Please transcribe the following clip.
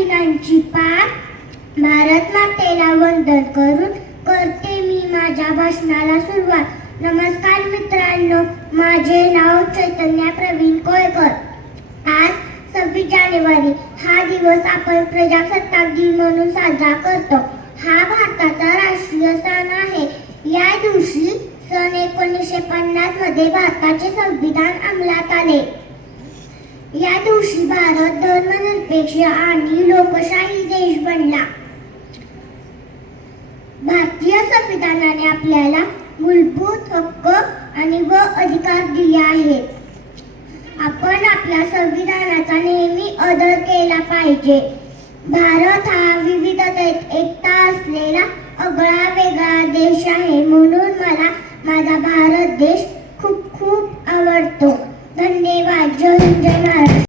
त्यांची पार. भारत मातेला वंदन करून करते मी माझ्या भाषणाला सुरुवात. नमस्कार मित्रांनो माझे नाव चैतन्य प्रवीण कोळकर. आज सव्वीस जानेवारी हा दिवस आपण प्रजासत्ताक दिन म्हणून साजरा करतो. हा भारताचा राष्ट्रीय सण आहे. या दिवशी सन एकोणीसशे पन्नासमध्ये भारताचे संविधान अंमलात आले. या दिवशी भारत धर्मनिरपेक्ष आणि लोकशाही देश बनला. भारतीय संविधानाने आपल्याला मूलभूत हक्क आणि व अधिकार दिले आहेत. आपण आपल्या संविधानाचा नेहमी आदर केला पाहिजे. भारत हा विविधतेत एकता असलेला अगळा वेगळा देश आहे म्हणून मला माझा भारत देश खूप खूप आवडतो. धन्यवाद. जय हिंद जय महाराष्ट्र.